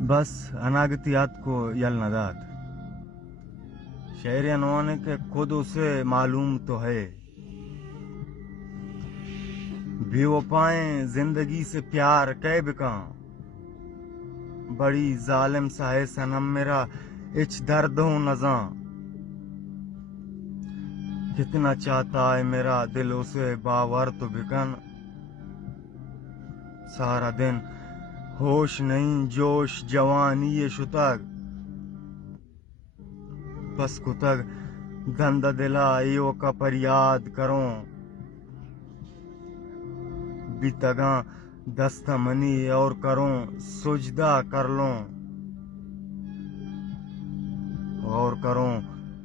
बस अनागतियात को यल नदात शहर नवाने के खुद उसे मालूम तो है। बेवफाएं जिंदगी से प्यार कै बिका, बड़ी जालिम सा है सनम मेरा इच दर्द हो नजा। कितना चाहता है मेरा दिल उसे बावर तो बिकन, सारा दिन होश नहीं जोश जवानी ये शुतग, बस कुतग गंदा दिला यो का पर याद करो। बीतगा दस्ता मनी और करो सुजदा कर लो, और करो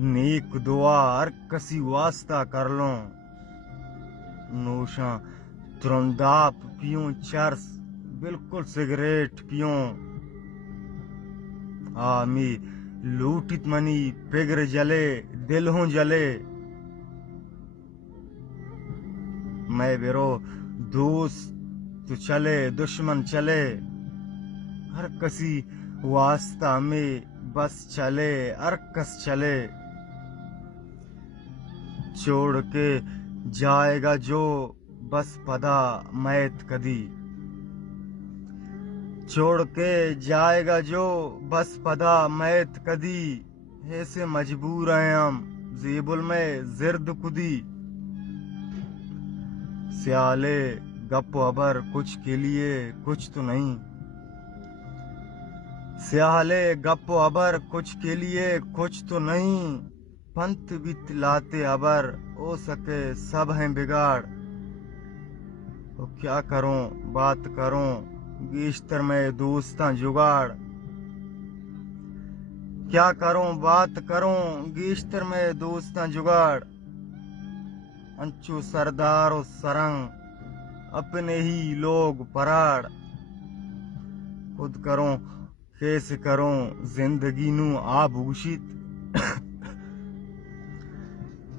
नेक दुआ हर कसी वास्ता कर लो। नोशा त्रुंदाप पियूं चरस बिल्कुल सिगरेट पियूं, आमी लूटित मनी पिगर जले दिल हूं जले। मैं बेरो दोस्त तो चले दुश्मन चले, हर कसी वास्ता में बस चले हर कस चले। छोड़ के जाएगा जो बस पदा मैत कदी, छोड़ के जाएगा जो बस पदा मैत कदी। ऐसे मजबूर हैं हम जेबुल में जिर्द कुदी, स्याले गप अबर कुछ के लिए कुछ तो नहीं। स्याले गप अबर कुछ के लिए कुछ तो नहीं, पंत बित लाते अबर हो सके सब हैं बिगाड़। तो क्या करूं बात करूं गेश्तर में दोस्तां जुगाड़, क्या करूं बात करूं गेश्तर में दोस्तां जुगाड़। अंचू सरदार और सरंग अपने ही लोग पराड़, खुद करूं कैसे करूं जिंदगी नू आभूषित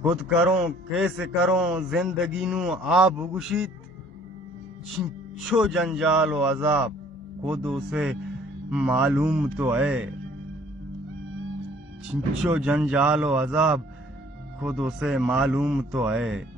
खुद करूं कैसे करूं जिंदगी नू आभूषित। छिंछो जंजाल व अजाब खुद उसे मालूम तो है, छिंछो जंजाल व अजाब खुद उसे मालूम तो है।